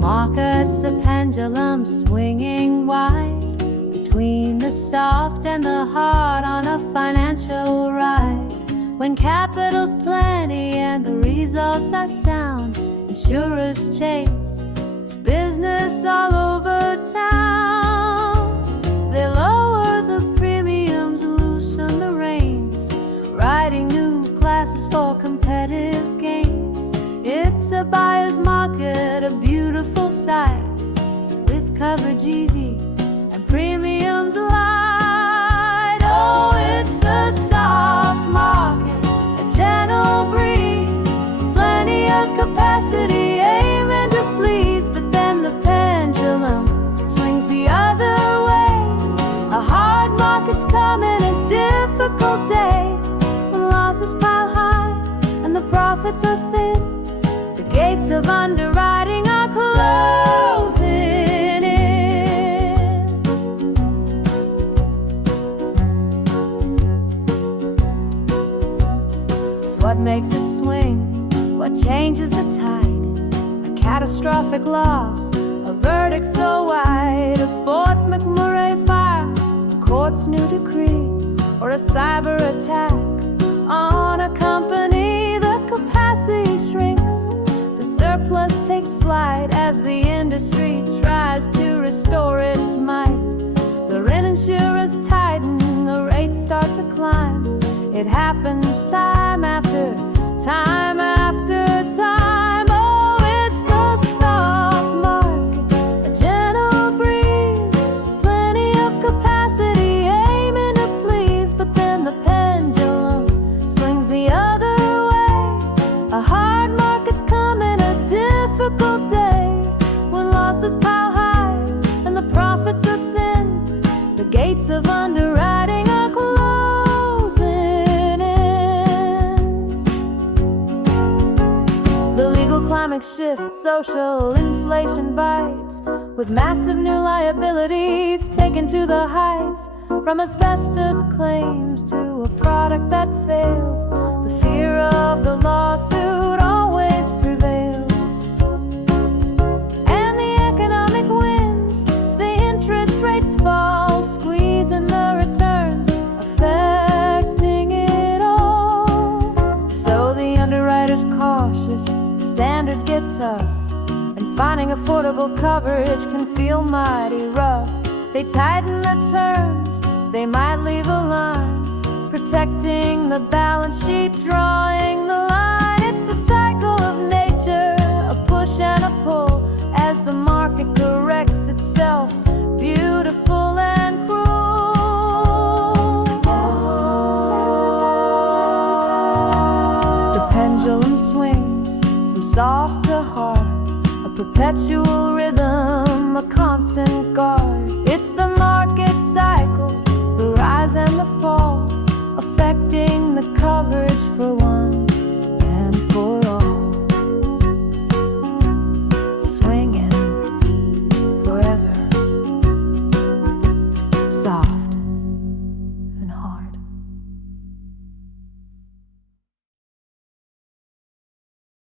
Market's a pendulum swinging wide between the soft and the hard on a financial ride. When capital's plenty and the results are sound, insurers chase business all over town. They lower the premiums, loosen the reins, writing new classes for competitive gains. It's a buyer's market, a beautiful sight, with coverage easy and premiums light. Oh, it's the soft market, a gentle breeze, plenty of capacity, aiming to please. But then the pendulum swings the other way. A hard market's coming, a difficult day, when losses pile high and the profits are thin. The gates of underwriting are closing in. What makes it swing? What changes the tide? A catastrophic loss, a verdict so wide, a Fort McMurray fire, a court's new decree, or a cyber attack on a company. The capacity shrinks, the surplus takes flight as the industry tries to restore its might. The rent insurers tighten, the rates start to climb. It happens time after time after time. Oh, it's the soft market, a gentle breeze, plenty of capacity, aiming to please. But then the pendulum swings the other way. A hard market's coming, a difficult day, when losses pile high and the profits are thin. The gates of underwriting are closing in. The legal climate shifts, social inflation bites, with massive new liabilities taken to the heights. From asbestos claims to a product that fails, the fear of the lawsuit always prevails. And the economic wins, the interest rates fall, squeezing the returns, affecting it all. So the underwriter's cautious, standards get tough, and finding affordable coverage can feel mighty rough. They tighten the terms, they might leave a line, protecting the balance sheet, drawing the line. It's a cycle of nature, a push and a pull, as the market corrects itself, beautiful and cruel. The pendulum swings from soft to hard, a perpetual rhythm, a constant guard. It's the market cycle, the rise and the fall, affecting the coverage for one and for all.